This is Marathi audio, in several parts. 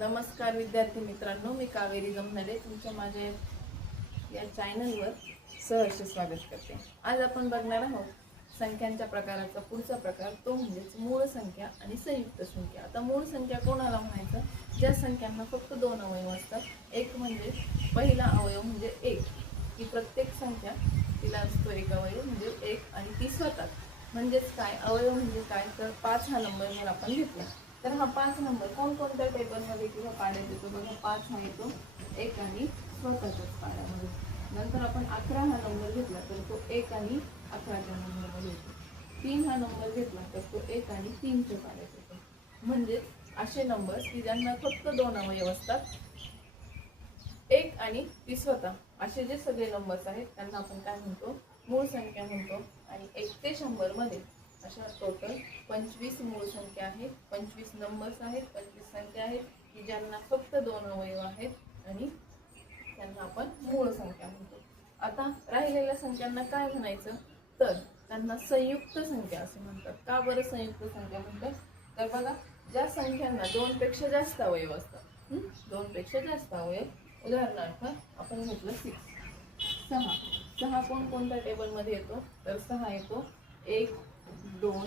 नमस्कार विद्यार्थी मित्रांनो, मी कावेरी जमनाले तुमच्या माझ्या या चॅनलवर सहर्ष स्वागत करते। आज आपण बघणार आहोत संख्यांच्या प्रकाराचा पुढचा प्रकार, तो म्हणजे मूळ संख्या आणि संयुक्त संख्या। आता मूळ संख्या कोणाला म्हणायचं? ज्या संख्यांना फक्त दोन अवयव असतात। एक म्हणजे पहिला अवयव म्हणजे एक, की प्रत्येक संख्या तिला असतो एक अवयव म्हणजे एक, आणि ती स्वतः म्हणजेच काय अवयव म्हणजे काय तर 5 हा नंबर जर आपण घेतला तर हा 5 नंबर कोणकोणत्या टेबलमध्ये किंवा पाड्यात येतो बघा। 5 हा येतो एक आणि स्वतःच्याच पाड्यामध्ये। नंतर आपण 11 हा नंबर घेतला तर तो एक आणि 11च्या नंबरमध्ये येतो। 3 हा नंबर घेतला तर तो एक आणि 3च्या पाड्यात येतो। म्हणजे असे नंबर की ज्यांना फक्त दोन अवयव असतात, एक आणि ती स्वतः, असे जे सगळे नंबर्स आहेत त्यांना आपण काय म्हणतो? मूळ संख्या म्हणतो। आणि 1 ते 100 मध्ये अशा टोटल 25 मूळ संख्या आहेत, 25 नंबर्स आहेत, 25 संख्या आहेत की ज्यांना फक्त दोन अवयव आहेत आणि त्यांना आपण मूळ संख्या म्हणतो। आता राहिलेल्या संख्यांना काय म्हणायचं तर त्यांना संयुक्त संख्या असे म्हणतात। का बरं संयुक्त संख्या म्हणतात? तर बघा, ज्या संख्यांना दोन पेक्षा जास्त अवयव असतात, दोन पेक्षा जास्त अवयव, उदाहरणार्थ आपण घेतलं 6, 6 कोणत्या टेबल मध्ये येतो तर 6 येतो 1, 2,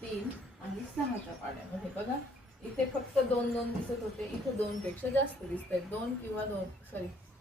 3 आणि 6च्या पाड्यामध्ये। बघा इथे फक्त 2 2 दिसत होते, इथे 2 पेक्षा जास्त दिसत आहेत।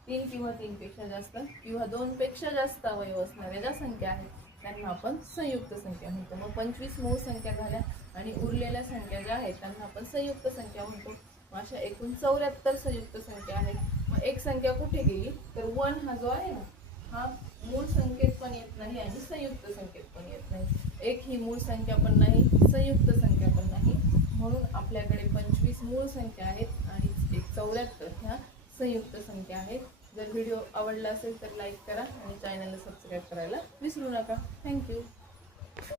3 किंवा 3 पेक्षा जास्त किंवा 2 पेक्षा जास्त अवयव असणाऱ्या ज्या संख्या आहेत त्यांना आपण संयुक्त संख्या म्हणतो। मग 25 मूळ संख्या झाल्या आणि उरलेल्या संख्या ज्या आहेत त्यांना आपण संयुक्त संख्या म्हणतो। अशा एकूण 74 संयुक्त संख्या आहेत। मग एक संख्या कुठे गेली तर 1 हा जो आहे ना, हा मूळ संख्येत पण येत नाही आणि संयुक्त संख्येत पण येत नाही। एक ही मूळ संख्या पण नाही, संयुक्त संख्या पण नाही, म्हणून आपल्याकडे 25 मूळ संख्या आहेत आणि 74 ह्या संयुक्त संख्या आहेत। जर व्हिडिओ आवडला असेल तर लाईक करा आणि चॅनलला सबस्क्राईब करायला विसरू नका। थँक्यू।